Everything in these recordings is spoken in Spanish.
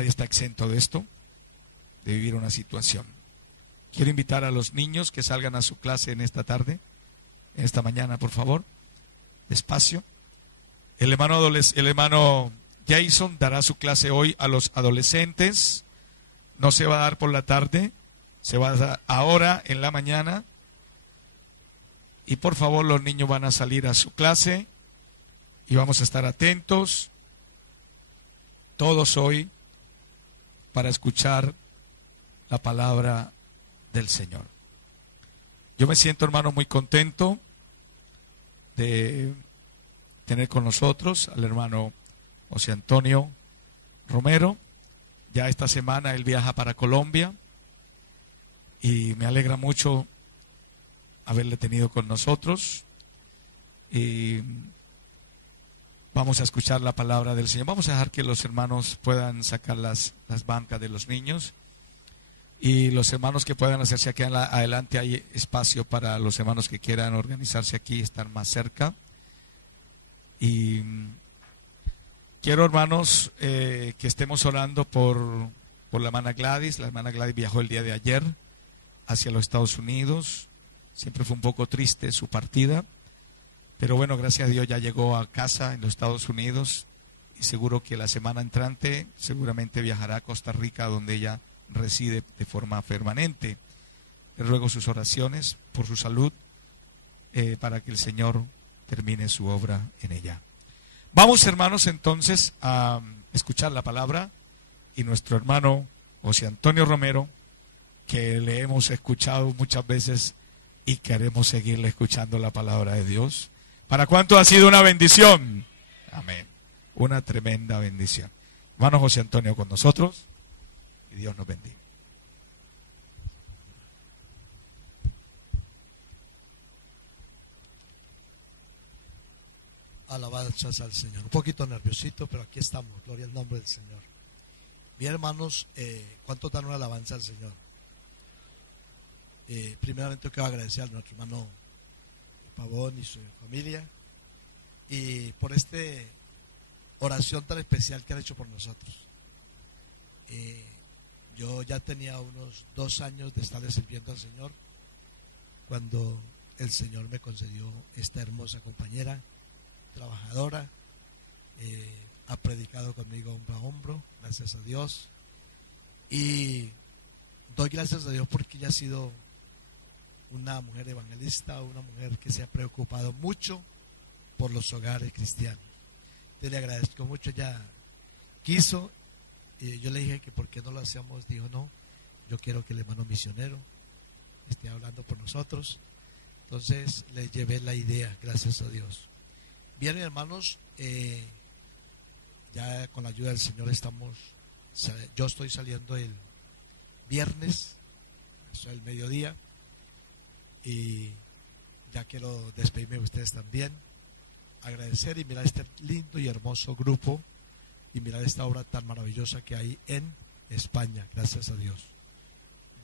nadie está exento de esto, de vivir una situación. Quiero invitar a los niños que salgan a su clase en esta tarde, en esta mañana, por favor, despacio. El hermano Jason dará su clase hoy a los adolescentes. No se va a dar por la tarde, se va a dar ahora en la mañana. Y por favor, los niños van a salir a su clase y vamos a estar atentos todos hoy para escuchar la palabra del Señor. Yo me siento, hermano, muy contento de tener con nosotros al hermano José Antonio Romero. Ya esta semana él viaja para Colombia y me alegra mucho haberle tenido con nosotros. Y vamos a escuchar la palabra del Señor. Vamos a dejar que los hermanos puedan sacar las bancas de los niños. Y los hermanos que puedan hacerse aquí adelante, hay espacio para los hermanos que quieran organizarse aquí, estar más cerca. Y quiero, hermanos, que estemos orando por la hermana Gladys. La hermana Gladys viajó el día de ayer hacia los Estados Unidos. Siempre fue un poco triste su partida, pero bueno, gracias a Dios ya llegó a casa en los Estados Unidos y seguro que la semana entrante seguramente viajará a Costa Rica, donde ella reside de forma permanente. Le ruego sus oraciones por su salud, para que el Señor termine su obra en ella. Vamos, hermanos, entonces a escuchar la palabra, y nuestro hermano José Antonio Romero, que le hemos escuchado muchas veces y queremos seguirle escuchando la palabra de Dios. ¿Para cuánto ha sido una bendición? Amén. Una tremenda bendición. Hermano José Antonio con nosotros, y Dios nos bendiga. Alabanzas al Señor. Un poquito nerviosito, pero aquí estamos. Gloria al nombre del Señor. Bien, hermanos, ¿cuánto dan una alabanza al Señor? Primeramente quiero agradecer a nuestro hermano Pavón y su familia, y por esta oración tan especial que han hecho por nosotros. Yo ya tenía unos 2 años de estarle sirviendo al Señor cuando el Señor me concedió esta hermosa compañera, trabajadora, ha predicado conmigo hombro a hombro, gracias a Dios, y doy gracias a Dios porque ella ha sido una mujer evangelista, una mujer que se ha preocupado mucho por los hogares cristianos. Te le agradezco mucho. Ella quiso, y yo le dije que por qué no lo hacíamos. Dijo, no, yo quiero que el hermano misionero esté hablando por nosotros. Entonces le llevé la idea, gracias a Dios. Bien, hermanos, ya con la ayuda del Señor yo estoy saliendo el viernes, eso el mediodía, y ya quiero despedirme de ustedes también, agradecer y mirar este lindo y hermoso grupo y mirar esta obra tan maravillosa que hay en España, gracias a Dios.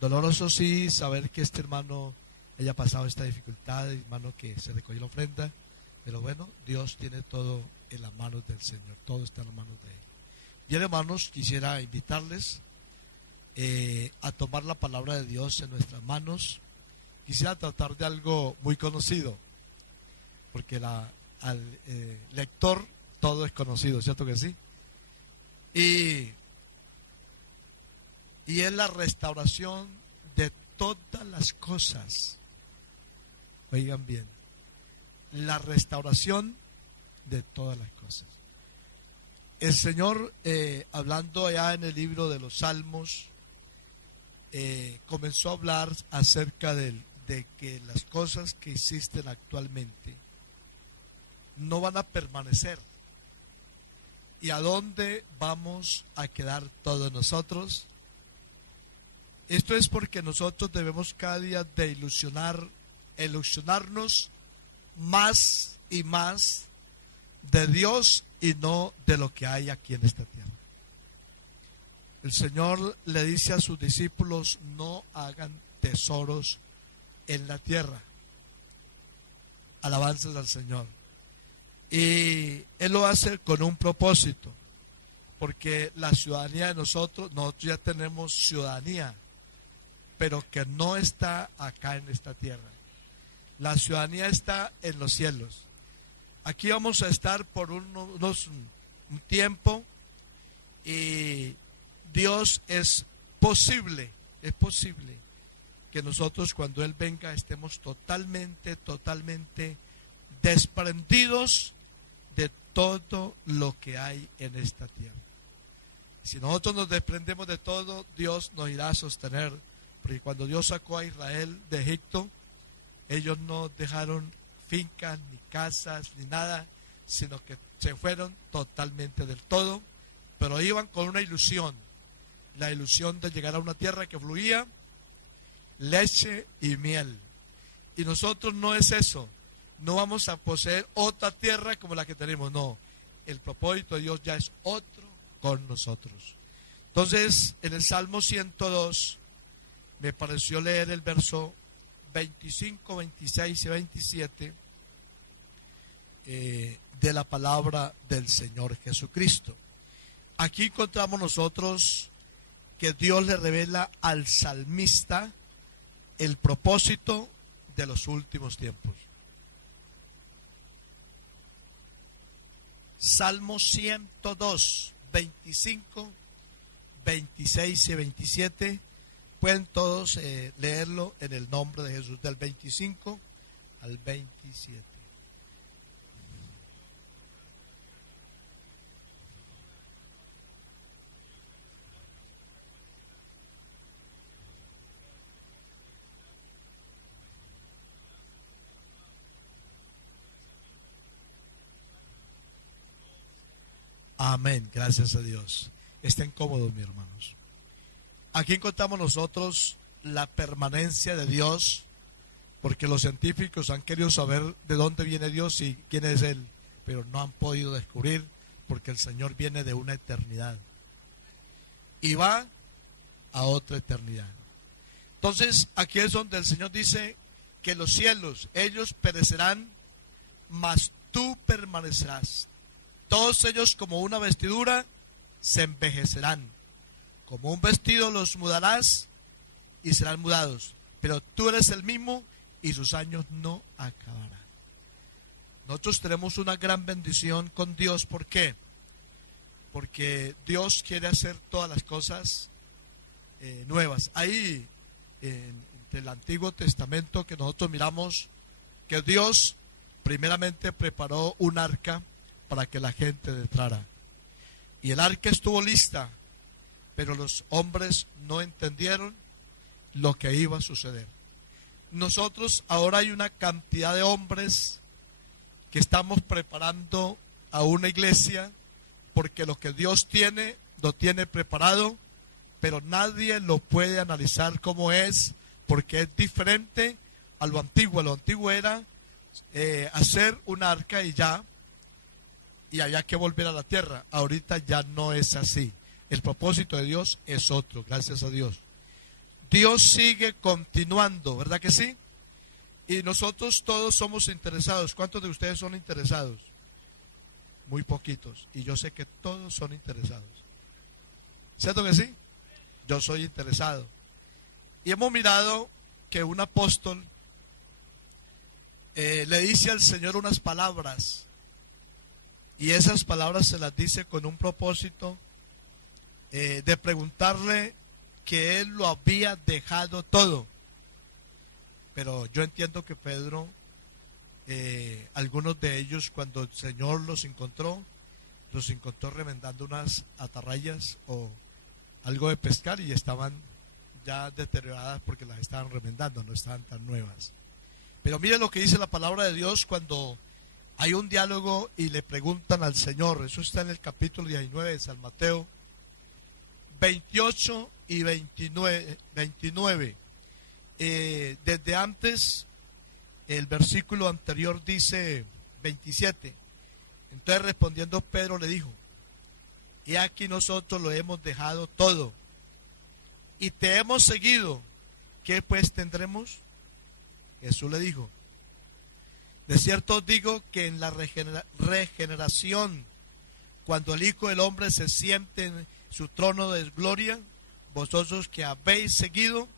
Doloroso sí saber que este hermano haya pasado esta dificultad, hermano, que se recogió la ofrenda, pero bueno, Dios tiene todo en las manos del Señor, todo está en las manos de Él. Bien, hermanos, quisiera invitarles a tomar la palabra de Dios en nuestras manos. Quisiera tratar de algo muy conocido, porque al lector todo es conocido, ¿cierto que sí? Y es la restauración de todas las cosas. Oigan bien, la restauración de todas las cosas. El Señor, hablando ya en el libro de los Salmos, comenzó a hablar acerca de que las cosas que existen actualmente no van a permanecer. ¿Y a dónde vamos a quedar todos nosotros? Esto es porque nosotros debemos cada día de ilusionarnos más y más de Dios y no de lo que hay aquí en esta tierra. El Señor le dice a sus discípulos: no hagan tesoros en la tierra. Alabanzas al Señor. Y Él lo hace con un propósito, Porque la ciudadanía de nosotros ya tenemos ciudadanía, pero que no está acá en esta tierra. La ciudadanía está en los cielos. Aquí vamos a estar por un tiempo, y Dios es posible que nosotros cuando Él venga estemos totalmente desprendidos de todo lo que hay en esta tierra. Si nosotros nos desprendemos de todo, Dios nos irá a sostener, porque cuando Dios sacó a Israel de Egipto, ellos no dejaron fincas, ni casas, ni nada, sino que se fueron totalmente del todo, pero iban con una ilusión, la ilusión de llegar a una tierra que fluía leche y miel. Y nosotros no es eso, no vamos a poseer otra tierra como la que tenemos, no, el propósito de Dios ya es otro con nosotros. Entonces, en el Salmo 102, me pareció leer el verso 25, 26 y 27 de la palabra del Señor Jesucristo. Aquí encontramos nosotros que Dios le revela al salmista el propósito de los últimos tiempos. Salmo 102, 25, 26 y 27. Pueden todos leerlo en el nombre de Jesús, del 25 al 27. Amén, gracias a Dios. Estén cómodos, mis hermanos. Aquí encontramos nosotros la permanencia de Dios, porque los científicos han querido saber de dónde viene Dios y quién es Él, pero no han podido descubrir, porque el Señor viene de una eternidad y va a otra eternidad. Entonces, aquí es donde el Señor dice que los cielos, ellos perecerán, mas tú permanecerás. Todos ellos como una vestidura se envejecerán. Como un vestido los mudarás y serán mudados. Pero tú eres el mismo y sus años no acabarán. Nosotros tenemos una gran bendición con Dios. ¿Por qué? Porque Dios quiere hacer todas las cosas nuevas. Ahí en el Antiguo Testamento que nosotros miramos que Dios primeramente preparó un arca para que la gente entrara. Y el arca estuvo lista, pero los hombres no entendieron lo que iba a suceder. Nosotros ahora hay una cantidad de hombres que estamos preparando a una iglesia, porque lo que Dios tiene, lo tiene preparado, pero nadie lo puede analizar como es, porque es diferente a lo antiguo. Lo antiguo era hacer un arca y ya, y había que volver a la tierra. Ahorita ya no es así. El propósito de Dios es otro, gracias a Dios. Dios sigue continuando, ¿verdad que sí? Y nosotros todos somos interesados. ¿Cuántos de ustedes son interesados? Muy poquitos. Y yo sé que todos son interesados. ¿Cierto que sí? Yo soy interesado. Y hemos mirado que un apóstol le dice al Señor unas palabras. Y esas palabras se las dice con un propósito de preguntarle que él lo había dejado todo. Pero yo entiendo que Pedro, algunos de ellos cuando el Señor los encontró remendando unas atarrayas o algo de pescar, y estaban ya deterioradas porque las estaban remendando, no estaban tan nuevas. Pero mire lo que dice la palabra de Dios cuando hay un diálogo y le preguntan al Señor. Eso está en el capítulo 19 de San Mateo, 28 y 29. Desde antes, el versículo anterior dice 27. Entonces respondiendo Pedro le dijo: y aquí nosotros lo hemos dejado todo y te hemos seguido. ¿Qué pues tendremos? Jesús le dijo: de cierto os digo que en la regeneración cuando el Hijo del Hombre se siente en su trono de gloria, vosotros que habéis seguido,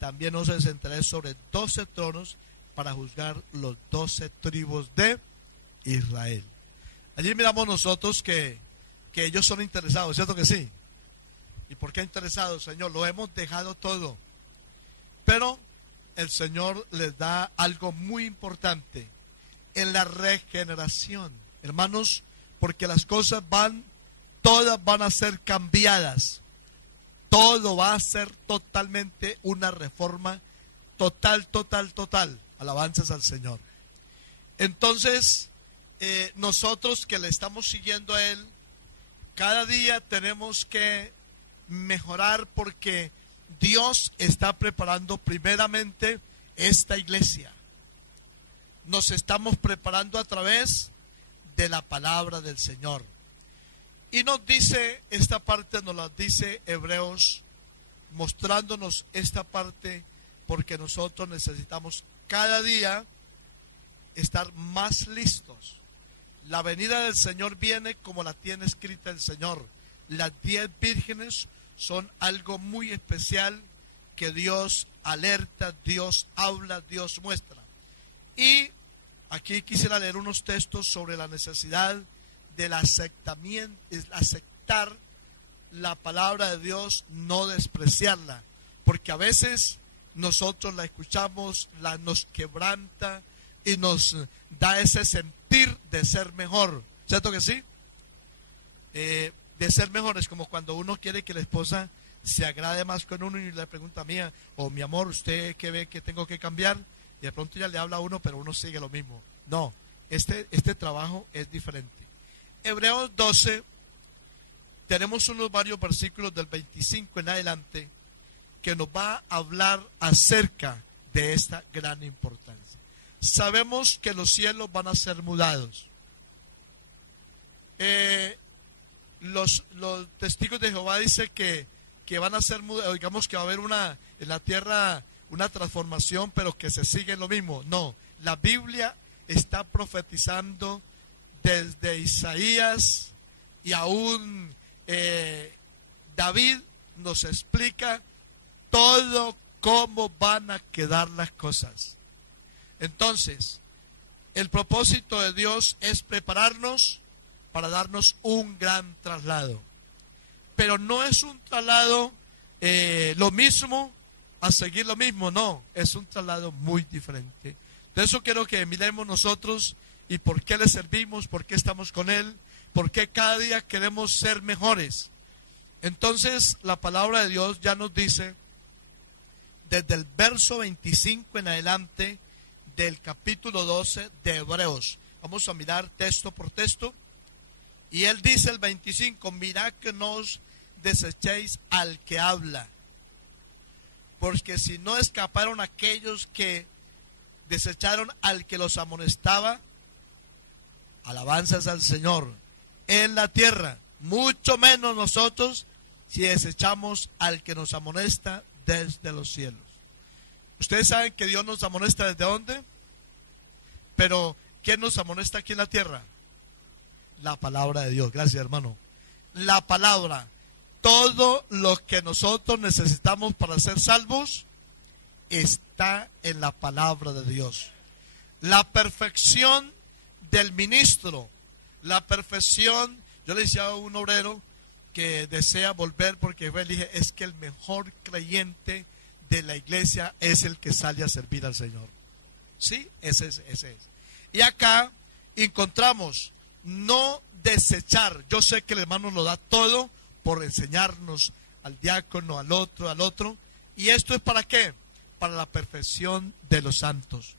también os sentaréis sobre 12 tronos para juzgar los 12 tribus de Israel. Allí miramos nosotros que ellos son interesados, ¿cierto que sí? ¿Y por qué interesados, Señor? Lo hemos dejado todo. Pero el Señor les da algo muy importante en la regeneración, hermanos, porque las cosas todas van a ser cambiadas. Todo va a ser totalmente una reforma total. Alabanzas al Señor. Entonces, nosotros que le estamos siguiendo a Él, cada día tenemos que mejorar porque Dios está preparando primeramente esta iglesia. Nos estamos preparando a través de la palabra del Señor. Y nos dice, esta parte nos la dice Hebreos, mostrándonos esta parte, porque nosotros necesitamos cada día estar más listos. La venida del Señor viene como la tiene escrita el Señor. Las 10 vírgenes son algo muy especial que Dios alerta, Dios habla, Dios muestra. Y aquí quisiera leer unos textos sobre la necesidad del aceptar la palabra de Dios, no despreciarla, porque a veces nosotros la escuchamos, nos quebranta y nos da ese sentir de ser mejor, ¿cierto que sí? De ser mejor es como cuando uno quiere que la esposa se agrade más con uno y le pregunta a mía, o mi amor, ¿usted qué ve que tengo que cambiar? Y de pronto ya le habla a uno, pero uno sigue lo mismo. No, este trabajo es diferente. Hebreos 12, tenemos varios versículos del 25 en adelante que nos va a hablar acerca de esta gran importancia. Sabemos que los cielos van a ser mudados. Los testigos de Jehová dicen que van a ser mudados, digamos que va a haber en la tierra una transformación, pero que se sigue lo mismo. No, la Biblia está profetizando desde Isaías y aún David nos explica todo cómo van a quedar las cosas. Entonces, el propósito de Dios es prepararnos para darnos un gran traslado. Pero no es un traslado lo mismo a seguir lo mismo, no, es un traslado muy diferente. De eso quiero que miremos nosotros y por qué le servimos, por qué estamos con Él, por qué cada día queremos ser mejores. Entonces, la palabra de Dios ya nos dice, desde el verso 25 en adelante del capítulo 12 de Hebreos. Vamos a mirar texto por texto. Y él dice el 25, mirad que no os desechéis al que habla, porque si no escaparon aquellos que desecharon al que los amonestaba, alabanzas al Señor, en la tierra, mucho menos nosotros si desechamos al que nos amonesta desde los cielos. Ustedes saben que Dios nos amonesta desde dónde, pero ¿quién nos amonesta aquí en la tierra? La palabra de Dios. Gracias, hermano. La palabra. Todo lo que nosotros necesitamos para ser salvos está en la palabra de Dios. La perfección del ministro, la perfección. Yo le decía a un obrero que desea volver porque le dije, es que el mejor creyente de la iglesia es el que sale a servir al Señor. Sí, ese es. Y acá encontramos no desechar. Yo sé que el hermano lo da todo por enseñarnos al diácono, al otro. ¿Y esto es para qué? Para la perfección de los santos.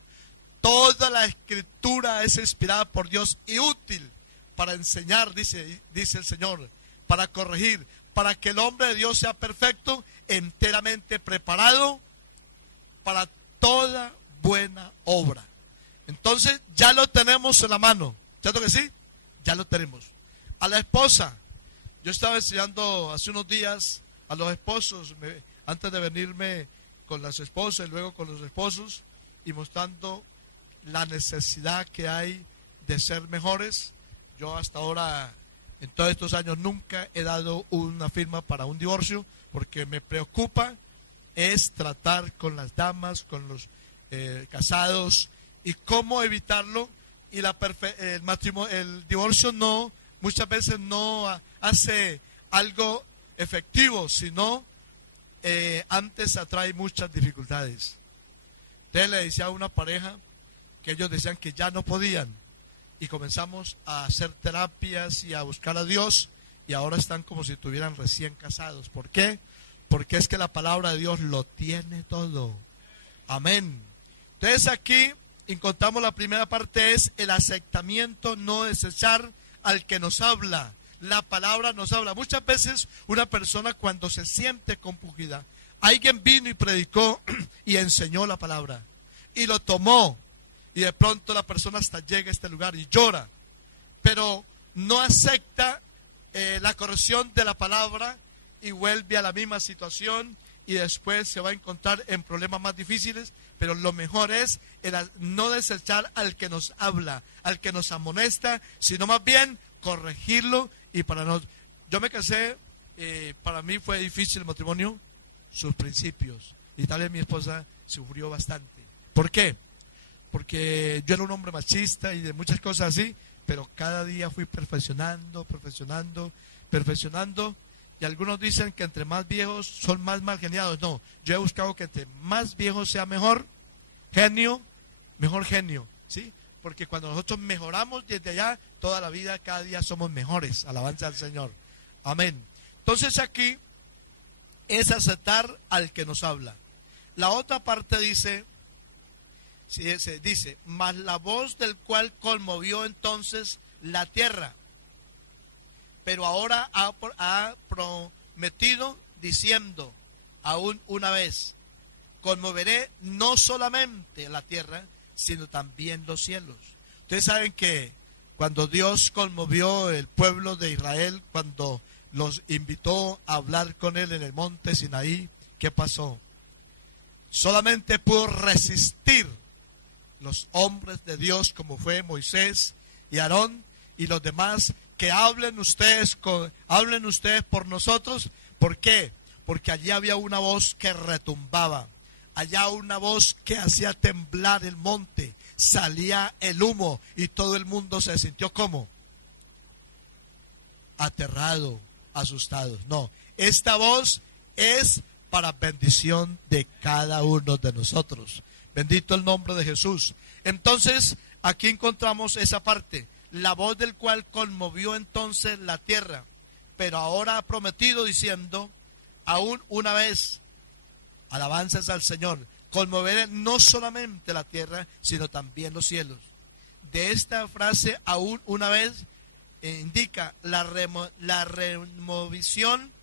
Toda la escritura es inspirada por Dios y útil para enseñar, dice el Señor, para corregir, para que el hombre de Dios sea perfecto, enteramente preparado para toda buena obra. Entonces ya lo tenemos en la mano, ¿cierto que sí? Ya lo tenemos. A la esposa, yo estaba enseñando hace unos días a los esposos, antes de venirme con las esposas y luego con los esposos, y mostrando la necesidad que hay de ser mejores. Yo hasta ahora En todos estos años nunca he dado una firma para un divorcio porque me preocupa es tratar con las damas, con los casados y cómo evitarlo. Y el divorcio no, muchas veces no hace algo efectivo, sino antes atrae muchas dificultades. Entonces le decía a una pareja que ellos decían que ya no podían y comenzamos a hacer terapias y a buscar a Dios y ahora están como si estuvieran recién casados. ¿Por qué? Porque es que la palabra de Dios lo tiene todo. Amén. Entonces aquí encontramos la primera parte, es el aceptamiento, no desechar al que nos habla. La palabra nos habla. Muchas veces una persona cuando se siente compungida, alguien vino y predicó y enseñó la palabra y lo tomó y de pronto la persona hasta llega a este lugar y llora, pero no acepta la corrección de la palabra y vuelve a la misma situación y después se va a encontrar en problemas más difíciles. Pero lo mejor es no desechar al que nos habla, al que nos amonesta, sino más bien corregirlo. Y yo me casé, para mí fue difícil el matrimonio, sus principios, y tal vez mi esposa sufrió bastante. ¿Por qué? Porque yo era un hombre machista y de muchas cosas así, pero cada día fui perfeccionando. Y algunos dicen que entre más viejos son más mal geniados. No, yo he buscado que entre más viejos sea mejor genio, ¿sí? Porque cuando nosotros mejoramos desde allá, toda la vida, cada día somos mejores. Alabanza al Señor. Amén. Entonces aquí es aceptar al que nos habla. La otra parte dice, mas la voz del cual conmovió entonces la tierra, pero ahora ha prometido diciendo, aún una vez, conmoveré no solamente la tierra, sino también los cielos. Ustedes saben que cuando Dios conmovió el pueblo de Israel, cuando los invitó a hablar con él en el monte Sinaí, ¿qué pasó? Solamente pudo resistir los hombres de Dios como fue Moisés y Aarón y los demás, que hablen ustedes por nosotros. ¿Por qué? Porque allí había una voz que retumbaba, allá una voz que hacía temblar el monte, salía el humo y todo el mundo se sintió como aterrado, asustado. No, esta voz es para bendición de cada uno de nosotros. Bendito el nombre de Jesús. Entonces, aquí encontramos esa parte. La voz del cual conmovió entonces la tierra, pero ahora ha prometido diciendo, aún una vez, alabanzas al Señor, conmoveré no solamente la tierra, sino también los cielos. De esta frase, aún una vez, indica la removisión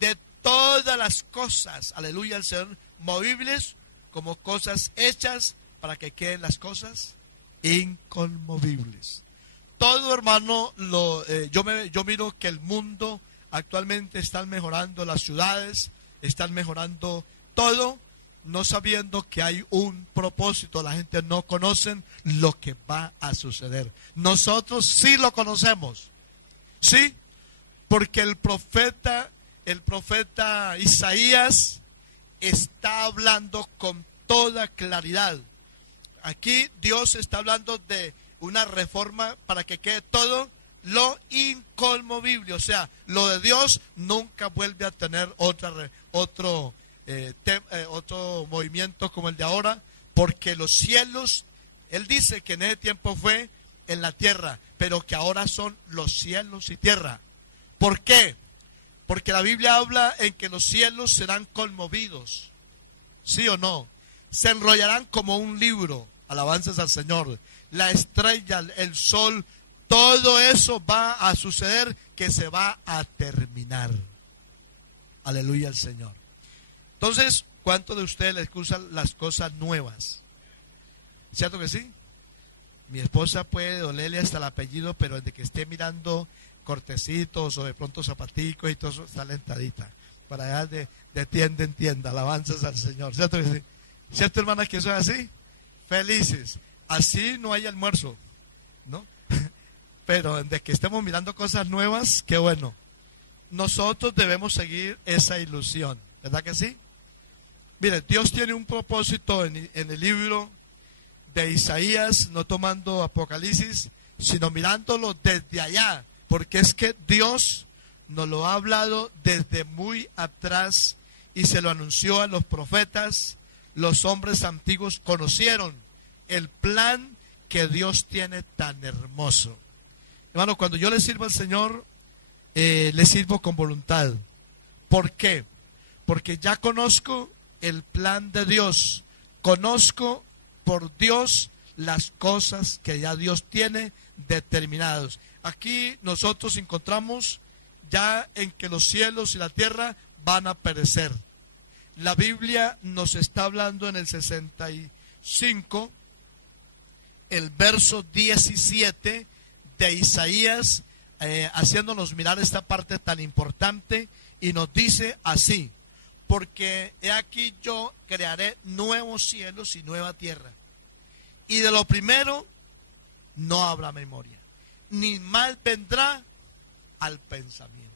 de todas las cosas, aleluya al Señor, movibles como cosas hechas para que queden las cosas inconmovibles. Todo, hermano, yo miro que el mundo actualmente está mejorando, las ciudades están mejorando todo, no sabiendo que hay un propósito. La gente no conoce lo que va a suceder. Nosotros sí lo conocemos, sí, porque el profeta Isaías está hablando con toda claridad. Aquí Dios está hablando de una reforma para que quede todo lo inconmovible. O sea, lo de Dios nunca vuelve a tener otro movimiento como el de ahora, porque los cielos, Él dice que en ese tiempo fue en la tierra, pero que ahora son los cielos y tierra. ¿Por qué? Porque la Biblia habla en que los cielos serán conmovidos, ¿sí o no? Se enrollarán como un libro, alabanzas al Señor. La estrella, el sol, todo eso va a suceder, que se va a terminar. Aleluya al Señor. Entonces, ¿cuántos de ustedes les gustan las cosas nuevas? ¿Cierto que sí? Mi esposa puede dolerle hasta el apellido, pero desde que esté mirando cortecitos o de pronto zapaticos y todo eso, está alentadita. Para allá de tienda en tienda, alabanzas al Señor. ¿Cierto que sí? ¿Cierto, hermanas, que eso es así? Felices. Así no hay almuerzo, ¿no? pero de que estemos mirando cosas nuevas, qué bueno. Nosotros debemos seguir esa ilusión, ¿verdad que sí? Mire, Dios tiene un propósito en el libro de Isaías, no tomando Apocalipsis, sino mirándolo desde allá, porque es que Dios nos lo ha hablado desde muy atrás y se lo anunció a los profetas. Los hombres antiguos conocieron el plan que Dios tiene tan hermoso. Hermano, cuando yo le sirvo al Señor, le sirvo con voluntad. ¿Por qué? Porque ya conozco el plan de Dios, conozco por Dios las cosas que ya Dios tiene determinados. Aquí nosotros encontramos ya en que los cielos y la tierra van a perecer. La Biblia nos está hablando en el 65, el verso 17 de Isaías, haciéndonos mirar esta parte tan importante, y nos dice así: porque he aquí yo crearé nuevos cielos y nueva tierra, y de lo primero no habrá memoria, ni mal vendrá al pensamiento.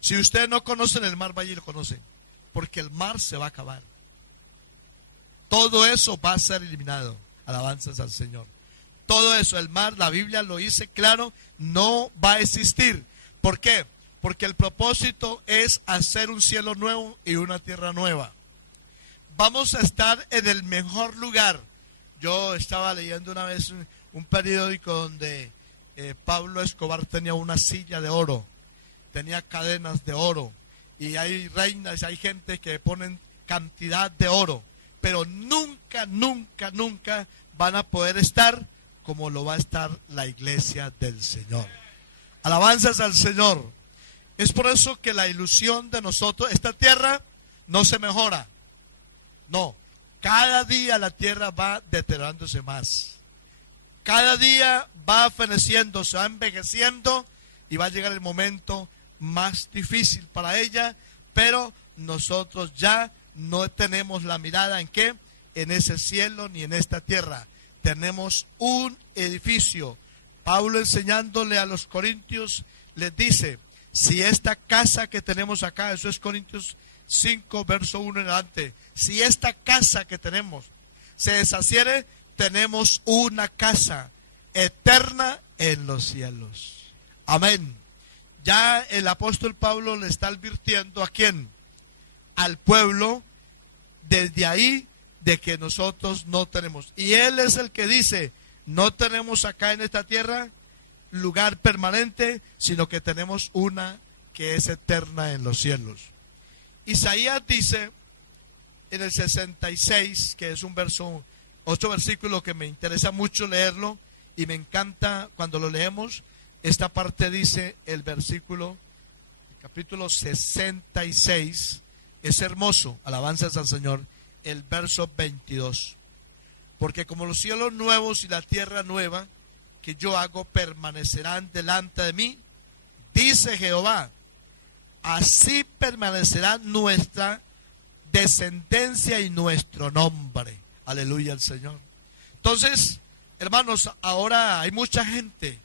Si usted no conoce el mar, vaya y lo conoce, porque el mar se va a acabar. Todo eso va a ser eliminado. Alabanzas al Señor. Todo eso, el mar, la Biblia lo dice claro, no va a existir. ¿Por qué? Porque el propósito es hacer un cielo nuevo y una tierra nueva. Vamos a estar en el mejor lugar. Yo estaba leyendo una vez un periódico donde Pablo Escobar tenía una silla de oro, tenía cadenas de oro, y hay reinas, hay gente que ponen cantidad de oro, pero nunca, nunca, nunca van a poder estar como lo va a estar la iglesia del Señor. Alabanzas al Señor. Es por eso que la ilusión de nosotros, esta tierra no se mejora. No, cada día la tierra va deteriorándose más. Cada día va feneciendo, se va envejeciendo, y va a llegar el momento más difícil para ella, pero nosotros ya no tenemos la mirada en qué, en ese cielo ni en esta tierra. Tenemos un edificio. Pablo, enseñándole a los corintios, les dice: si esta casa que tenemos acá, eso es Corintios 5, verso 1 en adelante, si esta casa que tenemos se deshaciere, tenemos una casa eterna en los cielos. Amén. Ya el apóstol Pablo le está advirtiendo ¿a quién? Al pueblo, desde ahí, de que nosotros no tenemos. Y él es el que dice: no tenemos acá en esta tierra lugar permanente, sino que tenemos una que es eterna en los cielos. Isaías dice en el 66, que es un verso, otro versículo que me interesa mucho leerlo, y me encanta cuando lo leemos. Esta parte dice el versículo, capítulo 66, es hermoso, alabanzas al Señor, el verso 22. Porque como los cielos nuevos y la tierra nueva que yo hago permanecerán delante de mí, dice Jehová, así permanecerá nuestra descendencia y nuestro nombre. Aleluya al Señor. Entonces, hermanos, ahora hay mucha gente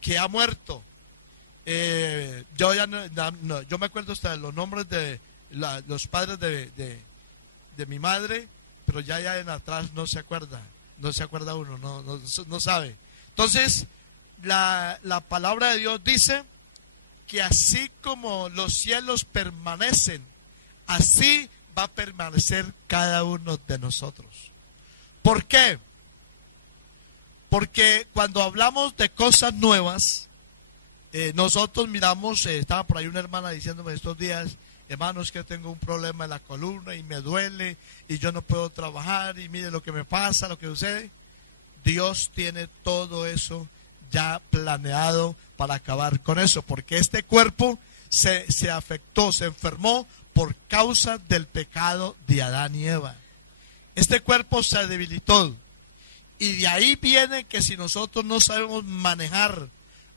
que ha muerto. Yo ya no, yo me acuerdo hasta de los nombres de los padres de mi madre, pero ya en atrás no se acuerda uno, no sabe. Entonces, la palabra de Dios dice que así como los cielos permanecen, así va a permanecer cada uno de nosotros. ¿Por qué? Porque cuando hablamos de cosas nuevas, nosotros miramos, estaba por ahí una hermana diciéndome estos días: hermano, es que tengo un problema en la columna y me duele y yo no puedo trabajar, y mire lo que me pasa, lo que sucede. Dios tiene todo eso ya planeado para acabar con eso, porque este cuerpo se afectó, se enfermó por causa del pecado de Adán y Eva. Este cuerpo se debilitó, y de ahí viene que si nosotros no sabemos manejar,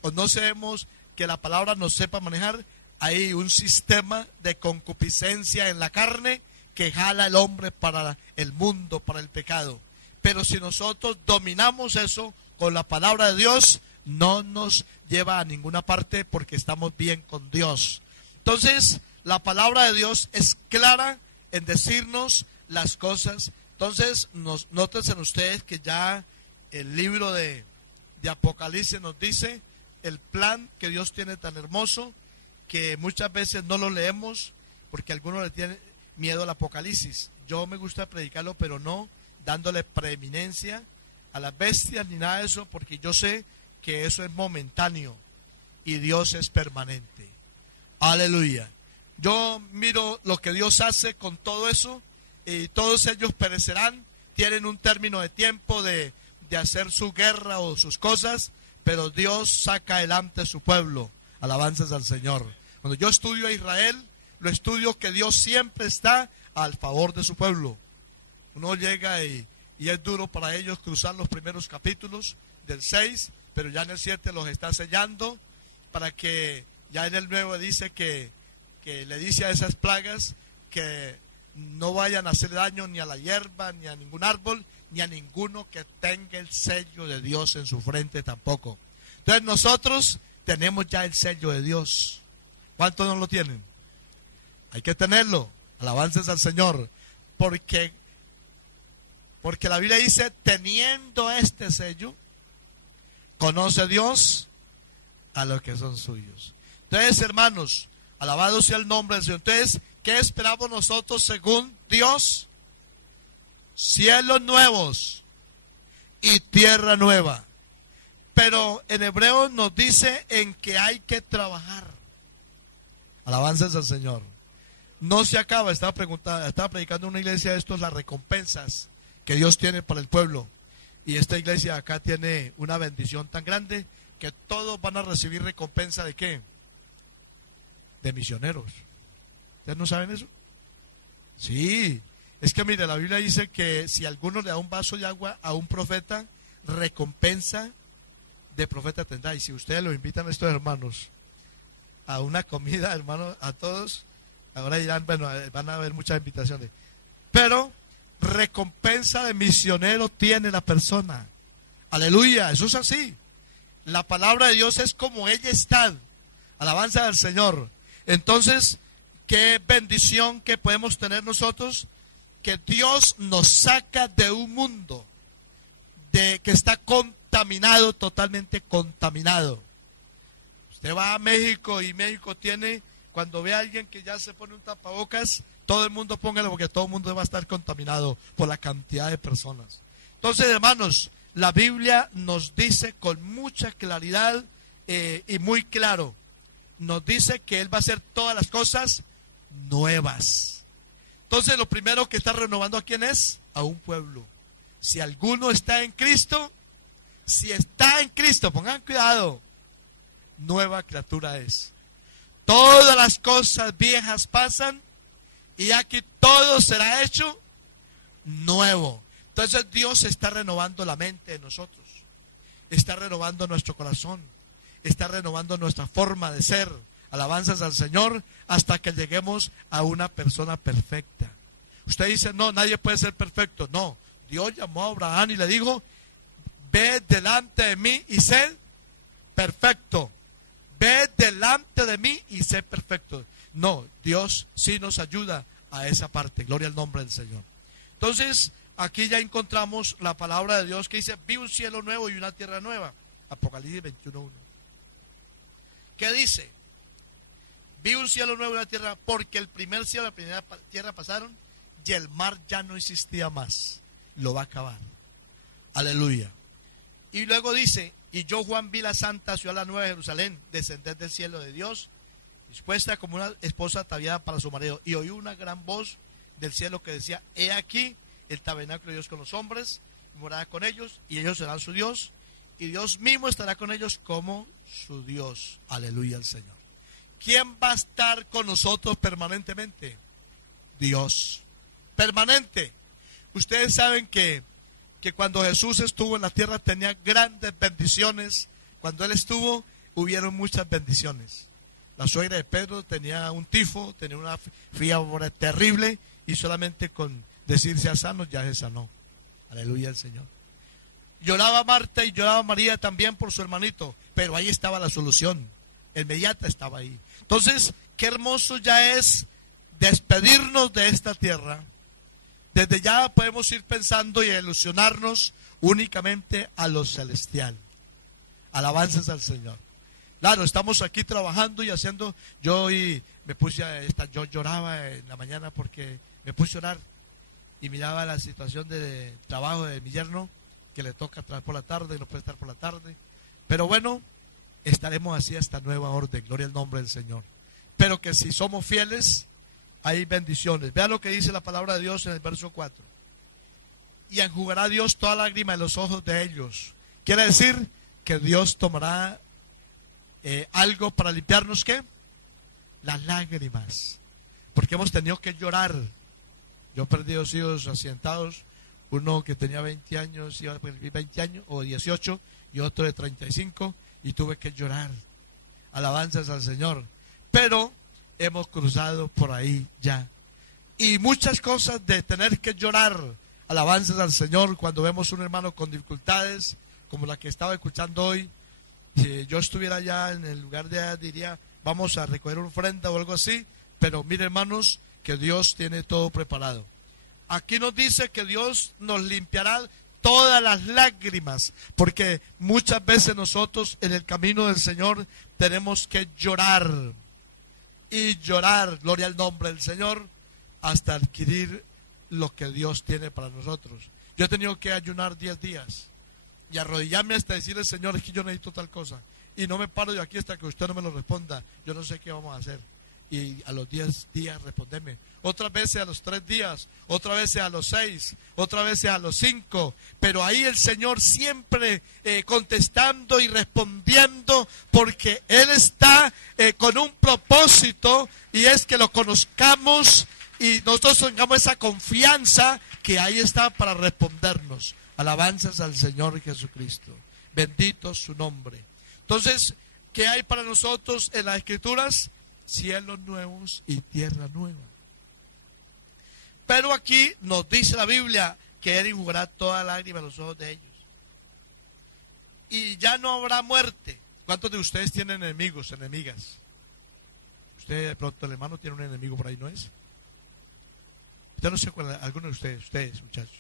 o no sabemos que la palabra nos sepa manejar, hay un sistema de concupiscencia en la carne que jala al hombre para el mundo, para el pecado. Pero si nosotros dominamos eso con la palabra de Dios, no nos lleva a ninguna parte porque estamos bien con Dios. Entonces, la palabra de Dios es clara en decirnos las cosas. Entonces, nótense ustedes que ya el libro de Apocalipsis nos dice el plan que Dios tiene tan hermoso que muchas veces no lo leemos porque a algunos le tienen miedo al Apocalipsis. Yo me gusta predicarlo, pero no dándole preeminencia a las bestias ni nada de eso, porque yo sé que eso es momentáneo y Dios es permanente. Aleluya. Yo miro lo que Dios hace con todo eso, y todos ellos perecerán, tienen un término de tiempo de hacer su guerra o sus cosas, pero Dios saca adelante a su pueblo. Alabanzas al Señor. Cuando yo estudio a Israel, lo estudio que Dios siempre está al favor de su pueblo. Uno llega y es duro para ellos cruzar los primeros capítulos del 6, pero ya en el 7 los está sellando para que ya en el 9 dice que le dice a esas plagas que no vayan a hacer daño ni a la hierba, ni a ningún árbol, ni a ninguno que tenga el sello de Dios en su frente tampoco. Entonces nosotros tenemos ya el sello de Dios. ¿Cuántos no lo tienen? Hay que tenerlo. Alabanzas al Señor. Porque la Biblia dice, teniendo este sello, conoce Dios a los que son suyos. Entonces, hermanos, alabado sea el nombre del Señor. Entonces, ¿qué esperamos nosotros según Dios? Cielos nuevos y tierra nueva. Pero en hebreo nos dice en que hay que trabajar. Alabanzas al Señor. No se acaba, estaba predicando en una iglesia, esto es las recompensas que Dios tiene para el pueblo. Y esta iglesia acá tiene una bendición tan grande que todos van a recibir recompensa ¿de qué? De misioneros. ¿Ustedes no saben eso? Sí, es que mire, la Biblia dice que si alguno le da un vaso de agua a un profeta, recompensa de profeta tendrá. Y si ustedes lo invitan a estos hermanos a una comida, hermanos, a todos, ahora dirán, bueno, van a haber muchas invitaciones, pero recompensa de misionero tiene la persona. Aleluya, eso es así. La palabra de Dios es como ella está. Alabanza al Señor. Entonces, qué bendición que podemos tener nosotros, que Dios nos saca de un mundo que está contaminado, totalmente contaminado. Usted va a México y México tiene, cuando ve a alguien que ya se pone un tapabocas, todo el mundo póngalo porque todo el mundo va a estar contaminado por la cantidad de personas. Entonces, hermanos, la Biblia nos dice con mucha claridad y muy claro, nos dice que Él va a hacer todas las cosas nuevas. Entonces, lo primero que está renovando a quién es, a un pueblo. Si alguno está en Cristo, pongan cuidado, nueva criatura es. Todas las cosas viejas pasan y aquí todo será hecho nuevo. Entonces Dios está renovando la mente de nosotros, está renovando nuestro corazón, está renovando nuestra forma de ser. Alabanzas al Señor hasta que lleguemos a una persona perfecta. Usted dice, no, nadie puede ser perfecto. No, Dios llamó a Abraham y le dijo, ve delante de mí y sé perfecto. Ve delante de mí y sé perfecto. No, Dios sí nos ayuda a esa parte. Gloria al nombre del Señor. Entonces, aquí ya encontramos la palabra de Dios que dice, vi un cielo nuevo y una tierra nueva. Apocalipsis 21:1. ¿Qué dice? Vi un cielo nuevo y una tierra, porque el primer cielo y la primera tierra pasaron y el mar ya no existía más. Lo va a acabar. Aleluya. Y luego dice, y yo Juan vi la santa ciudad, la nueva Jerusalén, descender del cielo de Dios, dispuesta como una esposa ataviada para su marido. Y oí una gran voz del cielo que decía, he aquí el tabernáculo de Dios con los hombres, morará con ellos, y ellos serán su Dios, y Dios mismo estará con ellos como su Dios. Aleluya al Señor. ¿Quién va a estar con nosotros permanentemente? Dios. Permanente. Ustedes saben que cuando Jesús estuvo en la tierra tenía grandes bendiciones. Cuando Él estuvo, hubieron muchas bendiciones. La suegra de Pedro tenía un tifo, tenía una fiebre terrible, y solamente con decirse a sano ya se sanó. Aleluya al Señor. Lloraba Marta y lloraba María también por su hermanito, pero ahí estaba la solución, inmediata estaba ahí. Entonces, qué hermoso ya es despedirnos de esta tierra. Desde ya podemos ir pensando y ilusionarnos únicamente a lo celestial. Alabanzas al Señor. Claro, estamos aquí trabajando y haciendo. Yo lloraba en la mañana porque me puse a orar y miraba la situación de trabajo de mi yerno, que le toca trabajar por la tarde y no puede estar por la tarde. Pero bueno, estaremos así hasta nueva orden. Gloria al nombre del Señor. Pero que si somos fieles, hay bendiciones. Vea lo que dice la palabra de Dios en el verso 4. Y enjugará Dios toda lágrima de los ojos de ellos. Quiere decir que Dios tomará algo para limpiarnos, ¿qué? Las lágrimas. Porque hemos tenido que llorar. Yo perdí 2 hijos accidentados. Uno que tenía 20 años, iba a cumplir 20 años, o 18, y otro de 35, y tuve que llorar. Alabanzas al Señor. Pero hemos cruzado por ahí ya. Y muchas cosas de tener que llorar. Alabanzas al Señor cuando vemos un hermano con dificultades, como la que estaba escuchando hoy. Si yo estuviera allá en el lugar de allá, diría, vamos a recoger una ofrenda o algo así. Pero mire, hermanos, que Dios tiene todo preparado. Aquí nos dice que Dios nos limpiará todas las lágrimas, porque muchas veces nosotros en el camino del Señor tenemos que llorar y llorar, gloria al nombre del Señor, hasta adquirir lo que Dios tiene para nosotros. Yo he tenido que ayunar 10 días y arrodillarme hasta decirle, Señor, es que yo necesito tal cosa, y no me paro de aquí hasta que usted no me lo responda. Yo no sé qué vamos a hacer. Y a los 10 días respondeme. Otras veces a los 3 días, otras veces a los 6, otras veces a los 5. Pero ahí el Señor siempre contestando y respondiendo, porque Él está con un propósito, y es que lo conozcamos y nosotros tengamos esa confianza que ahí está para respondernos. Alabanzas al Señor Jesucristo. Bendito su nombre. Entonces, ¿qué hay para nosotros en las Escrituras? Cielos nuevos y tierra nueva. Pero aquí nos dice la Biblia que Él enjugará toda lágrima a los ojos de ellos. Y ya no habrá muerte. ¿Cuántos de ustedes tienen enemigos, enemigas? Usted de pronto, el hermano, tiene un enemigo por ahí, ¿no es? Usted no se acuerda, algunos de ustedes muchachos.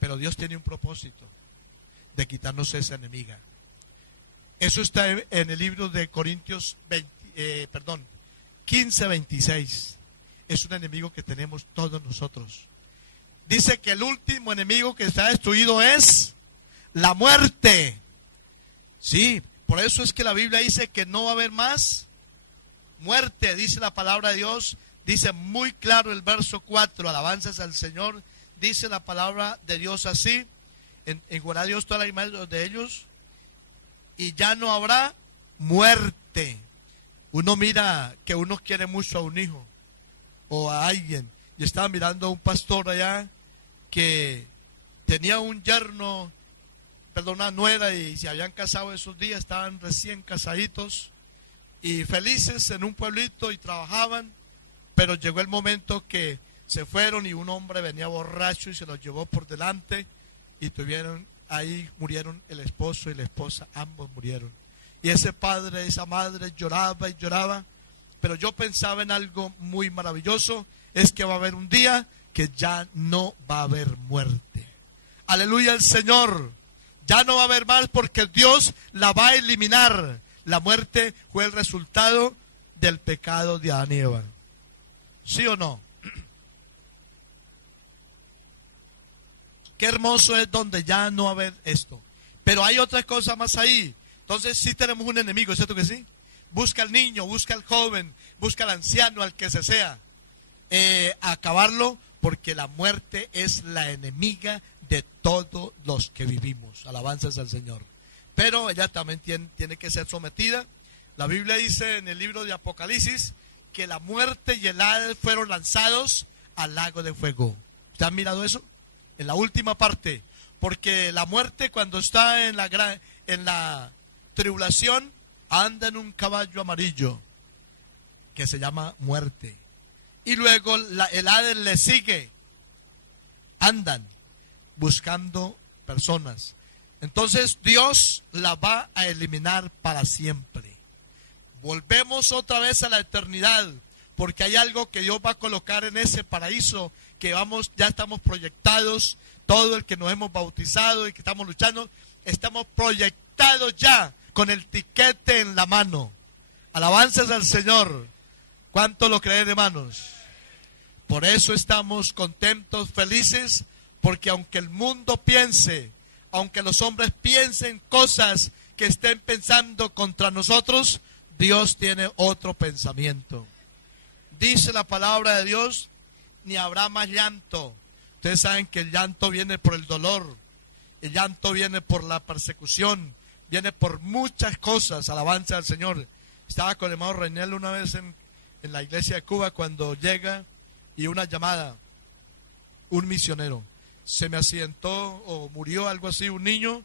Pero Dios tiene un propósito de quitarnos esa enemiga. Eso está en el libro de Corintios 15:26. Es un enemigo que tenemos todos nosotros. Dice que el último enemigo que está destruido es la muerte. Sí, por eso es que la Biblia dice que no va a haber más muerte. Dice la palabra de Dios, dice muy claro el verso 4, alabanzas al Señor. Dice la palabra de Dios así: enjugará Dios toda la imagen de ellos y ya no habrá muerte. Uno mira que uno quiere mucho a un hijo o a alguien. Yo estaba mirando a un pastor allá que tenía un yerno, una nuera, y se habían casado esos días, estaban recién casaditos y felices en un pueblito y trabajaban, pero llegó el momento que se fueron y un hombre venía borracho y se los llevó por delante y murieron el esposo y la esposa, ambos murieron. Y ese padre, esa madre lloraba y lloraba, pero yo pensaba en algo muy maravilloso, es que va a haber un día que ya no va a haber muerte. Aleluya al Señor, ya no va a haber más porque Dios la va a eliminar. La muerte fue el resultado del pecado de Adán y Eva. ¿Sí o no? Qué hermoso es donde ya no va a haber esto. Pero hay otras cosas más ahí. Entonces sí tenemos un enemigo, ¿es cierto que sí? Busca al niño, busca al joven, busca al anciano, al que se sea. Acabarlo, porque la muerte es la enemiga de todos los que vivimos. Alabanzas al Señor. Pero ella también tiene que ser sometida. La Biblia dice en el libro de Apocalipsis que la muerte y el Hades fueron lanzados al lago de fuego. ¿Usted ha mirado eso? En la última parte. Porque la muerte, cuando está en la tribulación, anda en un caballo amarillo que se llama muerte. Y luego el Hades le sigue. Andan buscando personas. Entonces Dios la va a eliminar para siempre. Volvemos otra vez a la eternidad, porque hay algo que Dios va a colocar en ese paraíso que ya estamos proyectados. Todo el que nos hemos bautizado y que estamos luchando, estamos proyectados ya con el tiquete en la mano. Alabanzas al Señor. ¿Cuánto lo creen, hermanos? Por eso estamos contentos, felices, porque aunque el mundo piense, aunque los hombres piensen cosas que estén pensando contra nosotros, Dios tiene otro pensamiento. Dice la palabra de Dios, ni habrá más llanto. Ustedes saben que el llanto viene por el dolor, el llanto viene por la persecución, viene por muchas cosas. Alabanza al Señor. Estaba con el hermano Reinel una vez en la iglesia de Cuba cuando llega y una llamada, un misionero. Se me accidentó o murió algo así, un niño,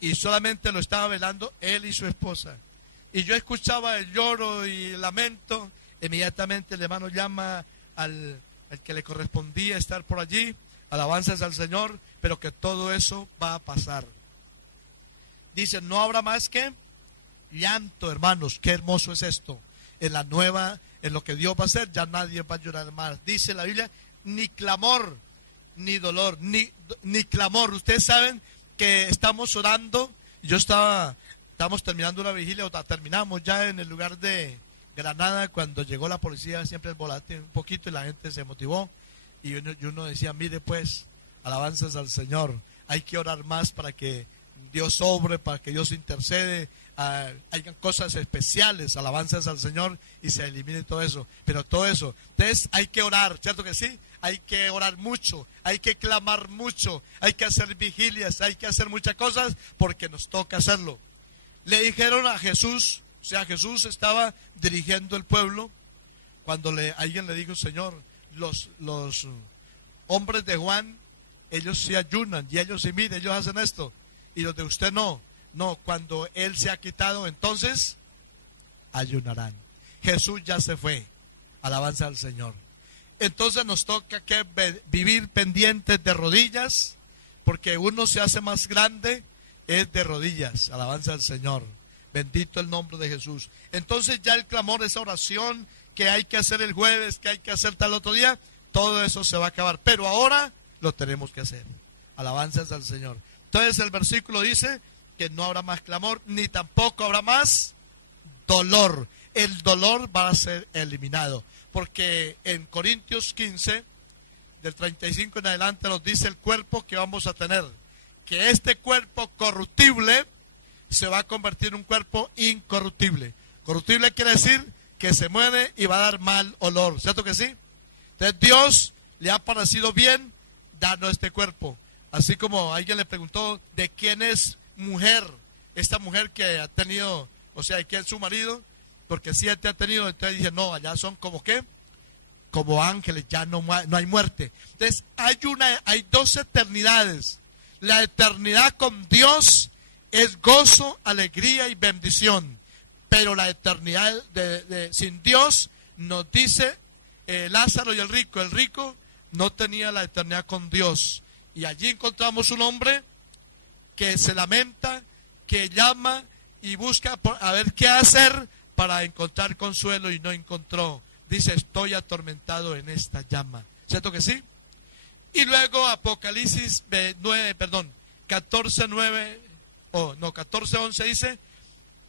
y solamente lo estaba velando él y su esposa. Y yo escuchaba el lloro y el lamento. Inmediatamente el hermano llama al que le correspondía estar por allí. Alabanzas al Señor, pero que todo eso va a pasar. Dice, no habrá más que llanto, hermanos. Qué hermoso es esto. En lo que Dios va a hacer, ya nadie va a llorar más. Dice la Biblia, ni clamor, ni dolor, ni clamor. Ustedes saben que estamos orando. Estamos terminando una vigilia, terminamos ya en el lugar de Granada. Cuando llegó la policía, siempre el volante un poquito y la gente se motivó. Y uno decía, mire pues, alabanzas al Señor. Hay que orar más para que Dios obre, para que Dios intercede. Hayan cosas especiales, alabanzas al Señor, y se elimine todo eso. Pero todo eso, entonces hay que orar, ¿cierto que sí? Hay que orar mucho, hay que clamar mucho, hay que hacer vigilias, hay que hacer muchas cosas porque nos toca hacerlo. Le dijeron a Jesús, o sea, Jesús estaba dirigiendo el pueblo, cuando alguien le dijo, Señor, los hombres de Juan, ellos sí ayunan, y ellos sí miden, ellos hacen esto, y los de usted no. No, cuando Él se ha quitado, entonces ayunarán. Jesús ya se fue. Alabanza al Señor. Entonces nos toca que vivir pendientes de rodillas, porque uno se hace más grande, es de rodillas. Alabanza al Señor. Bendito el nombre de Jesús. Entonces ya el clamor, esa oración que hay que hacer el jueves, que hay que hacer tal otro día, todo eso se va a acabar. Pero ahora lo tenemos que hacer. Alabanzas al Señor. Entonces el versículo dice que no habrá más clamor, ni tampoco habrá más dolor. El dolor va a ser eliminado. Porque en Corintios 15, del 35 en adelante, nos dice el cuerpo que vamos a tener. Que este cuerpo corruptible se va a convertir en un cuerpo incorruptible. Corruptible quiere decir que se muere y va a dar mal olor. ¿Cierto que sí? Entonces Dios le ha parecido bien darnos este cuerpo. Así como alguien le preguntó de quién es mujer, esta mujer que ha tenido, o sea, ¿quién es su marido? Porque 7 ha tenido, entonces dice, no, allá son como ¿qué? Como ángeles, ya no hay muerte. Entonces hay 2 eternidades. La eternidad con Dios es gozo, alegría y bendición. Pero la eternidad sin Dios, nos dice Lázaro y el rico no tenía la eternidad con Dios. Y allí encontramos un hombre que se lamenta, que llama y busca a ver qué hacer para encontrar consuelo y no encontró. Dice, estoy atormentado en esta llama. ¿Cierto que sí? Y luego Apocalipsis 14:11 dice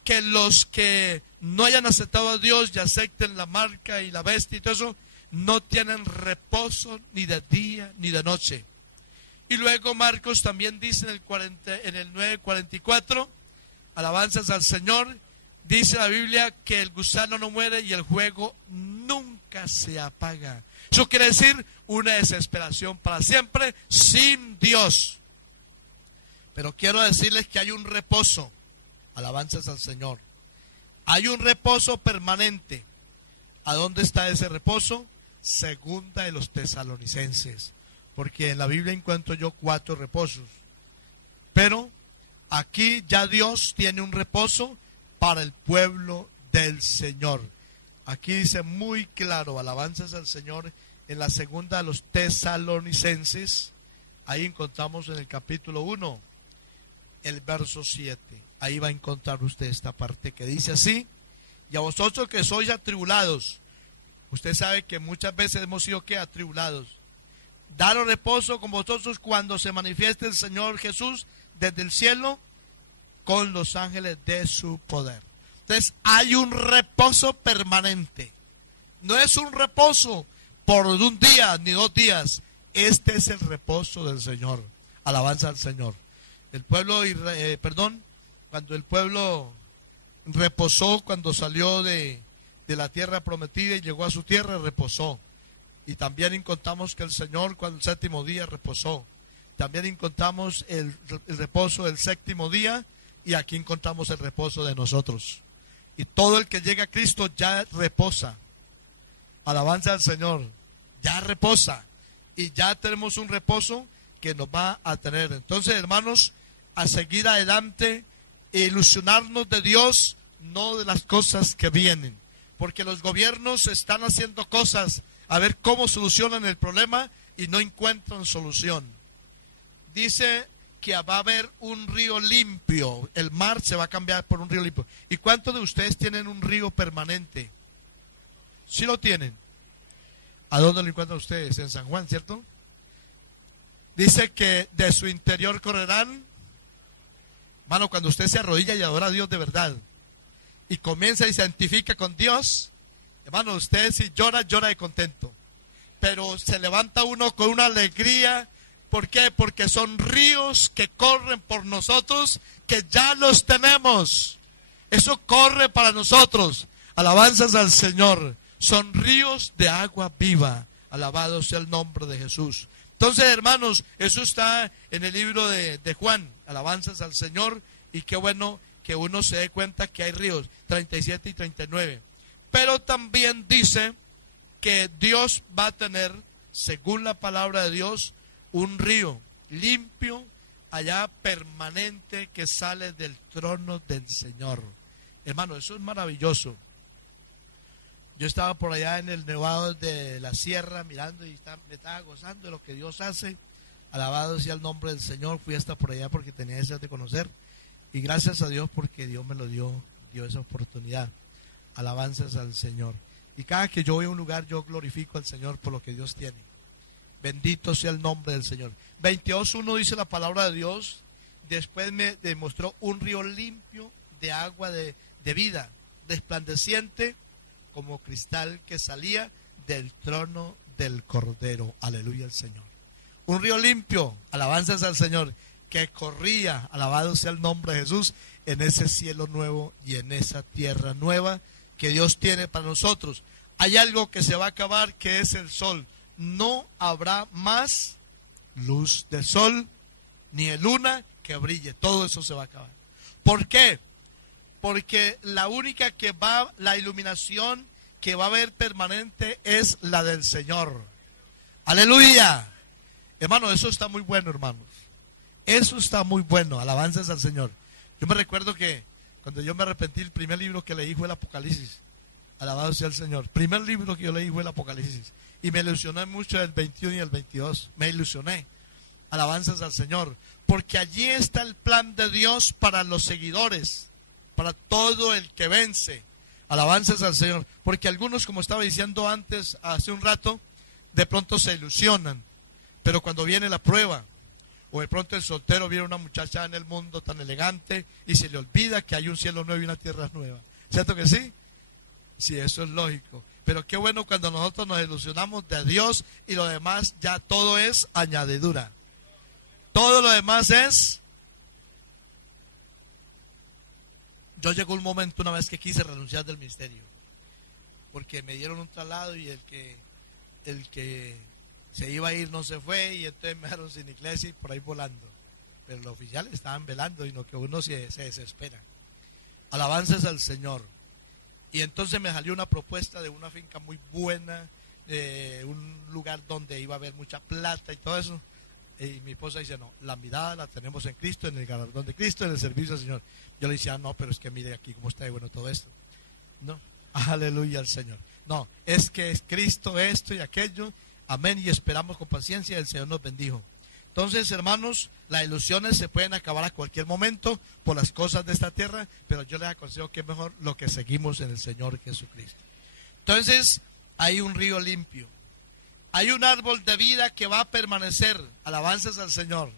que los que no hayan aceptado a Dios y acepten la marca y la bestia y todo eso, no tienen reposo ni de día ni de noche. Y luego Marcos también dice en el 9:44, alabanzas al Señor, dice la Biblia que el gusano no muere y el fuego nunca se apaga. Eso quiere decir una desesperación para siempre sin Dios. Pero quiero decirles que hay un reposo, alabanzas al Señor. Hay un reposo permanente. ¿A dónde está ese reposo? Segunda de los Tesalonicenses. Porque en la Biblia encuentro yo 4 reposos. Pero aquí ya Dios tiene un reposo para el pueblo del Señor. Aquí dice muy claro, alabanzas al Señor, en la segunda de los Tesalonicenses. Ahí encontramos en el capítulo 1, el verso 7. Ahí va a encontrar usted esta parte que dice así: y a vosotros que sois atribulados, usted sabe que muchas veces hemos sido ¿qué? Atribulados. Daros reposo con vosotros cuando se manifieste el Señor Jesús desde el cielo con los ángeles de su poder. Entonces hay un reposo permanente. No es un reposo por un día ni 2 días. Este es el reposo del Señor. Alabanza al Señor. El pueblo, cuando el pueblo reposó, cuando salió de la tierra prometida y llegó a su tierra, reposó. Y también encontramos que el Señor, cuando el 7º día, reposó. También encontramos el reposo del 7º día, y aquí encontramos el reposo de nosotros. Y todo el que llega a Cristo ya reposa. Alabanza al Señor. Ya reposa. Y ya tenemos un reposo que nos va a tener. Entonces, hermanos, a seguir adelante e ilusionarnos de Dios, no de las cosas que vienen. Porque los gobiernos están haciendo cosas a ver cómo solucionan el problema y no encuentran solución. Dice que va a haber un río limpio. El mar se va a cambiar por un río limpio. ¿Y cuántos de ustedes tienen un río permanente? ¿Sí lo tienen? ¿A dónde lo encuentran ustedes? En San Juan, ¿cierto? Dice que de su interior correrán. Hermano, cuando usted se arrodilla y adora a Dios de verdad y comienza y se identifica con Dios, hermano, usted si llora, llora de contento. Pero se levanta uno con una alegría. ¿Por qué? Porque son ríos que corren por nosotros, que ya los tenemos. Eso corre para nosotros. Alabanzas al Señor. Son ríos de agua viva. Alabado sea el nombre de Jesús. Entonces, hermanos, eso está en el libro de Juan. Alabanzas al Señor. Y qué bueno que uno se dé cuenta que hay ríos, 37 y 39. Pero también dice que Dios va a tener, según la palabra de Dios, un río limpio, allá permanente, que sale del trono del Señor. Hermano, eso es maravilloso. Yo estaba por allá en el nevado de la sierra mirando y me estaba gozando de lo que Dios hace. Alabado sea el nombre del Señor. Fui hasta por allá porque tenía deseos de conocer. Y gracias a Dios porque Dios me lo dio esa oportunidad. Alabanzas al Señor. Y cada que yo voy a un lugar, yo glorifico al Señor por lo que Dios tiene. Bendito sea el nombre del Señor. 22:1 dice la palabra de Dios. Después me demostró un río limpio de agua de vida, resplandeciente como cristal, que salía del trono del Cordero. Aleluya al Señor. Un río limpio, alabanzas al Señor, que corría, alabado sea el nombre de Jesús, en ese cielo nuevo y en esa tierra nueva que Dios tiene para nosotros. Hay algo que se va a acabar, que es el sol. No habrá más luz del sol ni de luna que brille. Todo eso se va a acabar. ¿Por qué? Porque la única la iluminación que va a haber permanente es la del Señor. Aleluya. Hermano, eso está muy bueno, hermanos. Eso está muy bueno. Alabanzas al Señor. Yo me recuerdo que cuando yo me arrepentí, el primer libro que leí fue el Apocalipsis. Alabado sea el Señor. El primer libro que yo leí fue el Apocalipsis. Y me ilusioné mucho el 21 y el 22. Me ilusioné. Alabanzas al Señor. Porque allí está el plan de Dios para los seguidores. Para todo el que vence. Alabanzas al Señor. Porque algunos, como estaba diciendo antes, hace un rato, de pronto se ilusionan. Pero cuando viene la prueba, o de pronto el soltero viene una muchacha en el mundo tan elegante y se le olvida que hay un cielo nuevo y una tierra nueva. ¿Cierto que sí? Sí, eso es lógico. Pero qué bueno cuando nosotros nos ilusionamos de Dios y lo demás ya todo es añadidura. Todo lo demás es... Yo llegó un momento una vez que quise renunciar del ministerio, porque me dieron un traslado y el que se iba a ir no se fue, y entonces me dejaron sin iglesia y por ahí volando. Pero los oficiales estaban velando y no, que uno se desespera. Alabanzas al Señor. Y entonces me salió una propuesta de una finca muy buena, de un lugar donde iba a haber mucha plata y todo eso. Y mi esposa dice, no, la mirada la tenemos en Cristo, en el galardón de Cristo, en el servicio al Señor. Yo le decía, no, pero es que mire aquí cómo está de bueno todo esto. No, aleluya al Señor. No, es que es Cristo esto y aquello. Amén, y esperamos con paciencia, el Señor nos bendijo. Entonces, hermanos, las ilusiones se pueden acabar a cualquier momento por las cosas de esta tierra, pero yo les aconsejo que es mejor lo que seguimos en el Señor Jesucristo. Entonces, hay un río limpio. Hay un árbol de vida que va a permanecer. Alabanzas al Señor.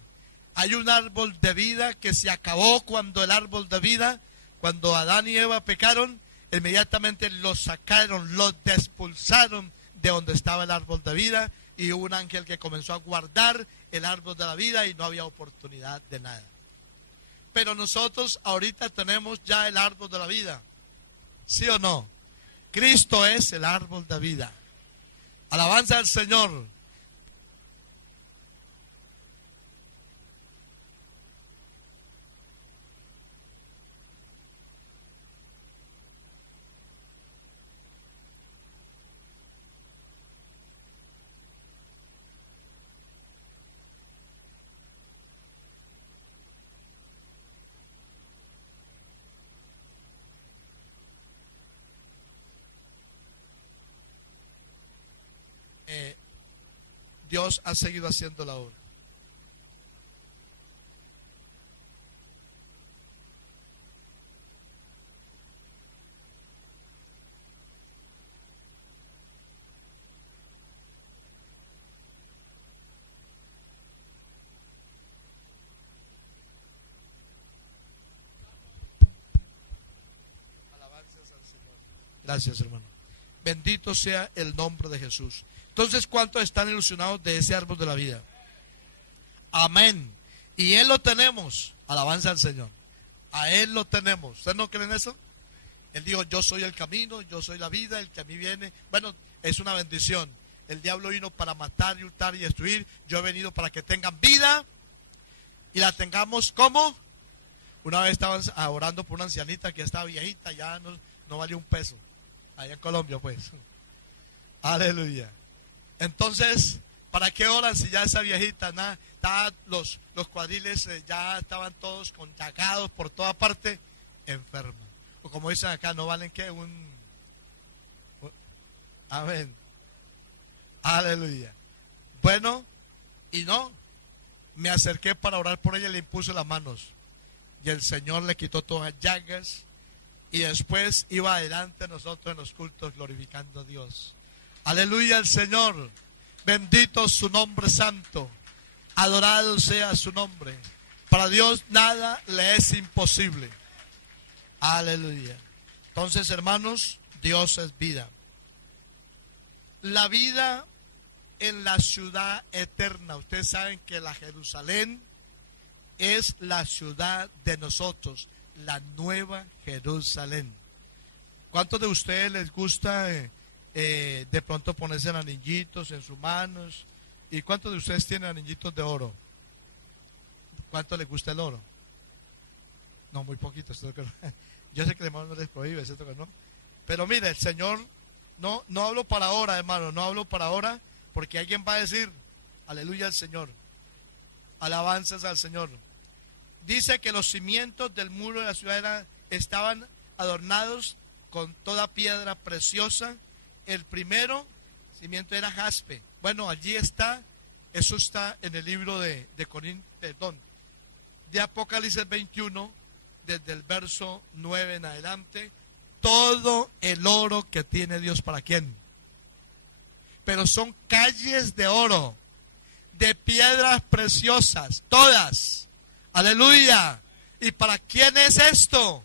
Hay un árbol de vida que se acabó cuando el árbol de vida, cuando Adán y Eva pecaron, inmediatamente los sacaron, los despulsaron de donde estaba el árbol de vida, y hubo un ángel que comenzó a guardar el árbol de la vida y no había oportunidad de nada. Pero nosotros ahorita tenemos ya el árbol de la vida, ¿sí o no? Cristo es el árbol de vida. Alabanza al Señor. Dios ha seguido haciendo la obra. Alabanzas al Señor. Gracias, hermano. Bendito sea el nombre de Jesús. Entonces, ¿cuántos están ilusionados de ese árbol de la vida? Amén. Y Él lo tenemos. Alabanza al Señor. A Él lo tenemos. ¿Ustedes no creen eso? Él dijo, yo soy el camino, yo soy la vida, el que a mí viene. Bueno, es una bendición. El diablo vino para matar, y hurtar y destruir. Yo he venido para que tengan vida y la tengamos como. Una vez estaban orando por una ancianita que estaba viejita, ya no valía un peso. Allá en Colombia, pues. Aleluya. Entonces, ¿para qué oran si ya esa viejita, nada, los cuadriles ya estaban todos contagados por toda parte, enfermos? O como dicen acá, no valen que amén. Aleluya. Bueno, y no, me acerqué para orar por ella y le impuse las manos. Y el Señor le quitó todas las llagas. Y después iba adelante nosotros en los cultos glorificando a Dios. Aleluya al Señor. Bendito su nombre santo. Adorado sea su nombre. Para Dios nada le es imposible. Aleluya. Entonces, hermanos, Dios es vida. La vida en la ciudad eterna. Ustedes saben que la Jerusalén es la ciudad de nosotros, la nueva Jerusalén. ¿Cuántos de ustedes les gusta de pronto ponerse anillitos en sus manos? ¿Y cuántos de ustedes tienen anillitos de oro? ¿Cuánto les gusta el oro? No, muy poquitos. Yo sé que hermano no les prohíbe, ¿cierto que no? Pero mire, el Señor, no hablo para ahora, hermano, no hablo para ahora, porque alguien va a decir, aleluya al Señor, alabanzas al Señor. Dice que los cimientos del muro de la ciudad estaban adornados con toda piedra preciosa. El primero cimiento era jaspe. Bueno, allí está, eso está en el libro de Apocalipsis 21, desde el verso 9 en adelante. Todo el oro que tiene Dios, ¿para quién? Pero son calles de oro, de piedras preciosas, todas. Aleluya. ¿Y para quién es esto?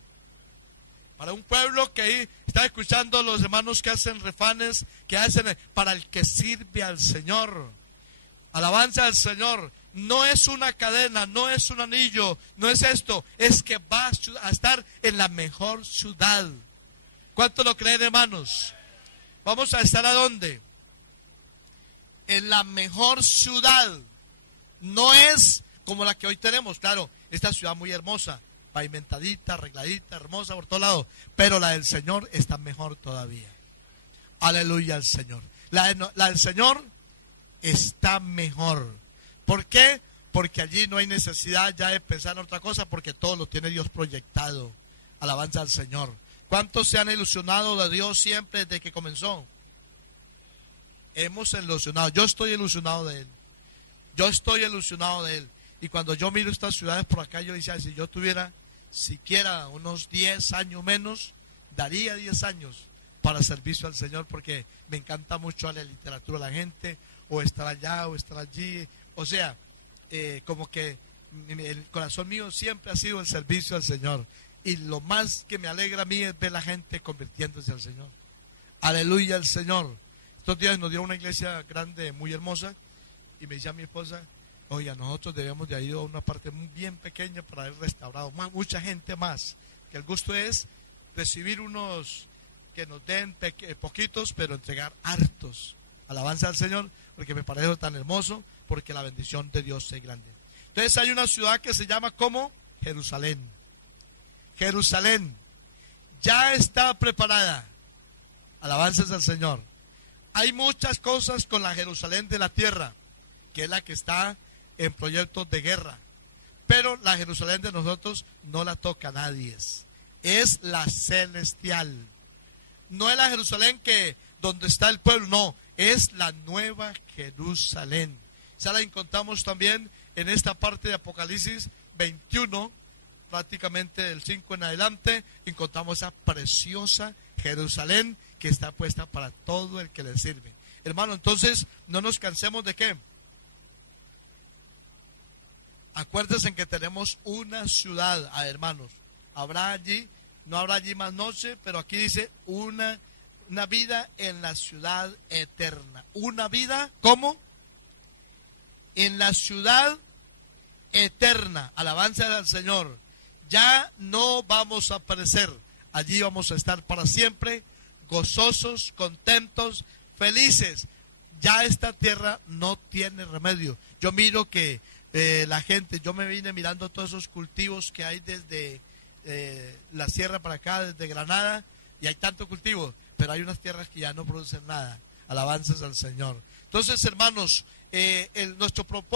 Para un pueblo que está escuchando los hermanos que hacen refanes, que hacen para el que sirve al Señor. Alabanza al Señor. No es una cadena, no es un anillo, no es esto, es que va a estar en la mejor ciudad. ¿Cuánto lo creen, hermanos? Vamos a estar ¿a dónde? En la mejor ciudad. No es como la que hoy tenemos, claro, esta ciudad muy hermosa, pavimentadita, arregladita, hermosa por todos lados, pero la del Señor está mejor todavía. Aleluya al Señor. La del Señor está mejor. ¿Por qué? Porque allí no hay necesidad ya de pensar en otra cosa, porque todo lo tiene Dios proyectado. Alabanza al Señor. ¿Cuántos se han ilusionado de Dios siempre desde que comenzó? Hemos ilusionado. Yo estoy ilusionado de Él. Yo estoy ilusionado de él. Y cuando yo miro estas ciudades por acá, yo decía, si yo tuviera siquiera unos 10 años menos, daría 10 años para servicio al Señor, porque me encanta mucho la literatura de la gente, o estar allá, o estar allí. O sea, como que el corazón mío siempre ha sido el servicio al Señor. Y lo más que me alegra a mí es ver la gente convirtiéndose al Señor. Aleluya al Señor. Estos días nos dieron una iglesia grande, muy hermosa, y me decía mi esposa, oiga, nosotros debemos de haber ido a una parte muy bien pequeña para haber restaurado mucha gente más. Que el gusto es recibir unos que nos den poquitos, pero entregar hartos. Alabanza al Señor, porque me parece tan hermoso, porque la bendición de Dios es grande. Entonces hay una ciudad que se llama como Jerusalén. Jerusalén ya está preparada. Alabanzas al Señor. Hay muchas cosas con la Jerusalén de la tierra, que es la que está en proyectos de guerra. Pero la Jerusalén de nosotros no la toca nadie. Es la celestial. No es la Jerusalén que donde está el pueblo, no. Es la nueva Jerusalén. Ya la encontramos también en esta parte de Apocalipsis 21, prácticamente del 5 en adelante, encontramos esa preciosa Jerusalén que está puesta para todo el que le sirve. Hermano, entonces no nos cansemos de qué. Acuérdense que tenemos una ciudad, hermanos. Habrá allí, no habrá allí más noche, pero aquí dice una vida en la ciudad eterna. Una vida, ¿cómo? En la ciudad eterna. Alabanza al Señor. Ya no vamos a perecer. Allí vamos a estar para siempre, gozosos, contentos, felices. Ya esta tierra no tiene remedio. Yo miro que la gente, yo me vine mirando todos esos cultivos que hay desde la sierra para acá, desde Granada, y hay tanto cultivo, pero hay unas tierras que ya no producen nada. Alabanzas al Señor. Entonces, hermanos, nuestro propósito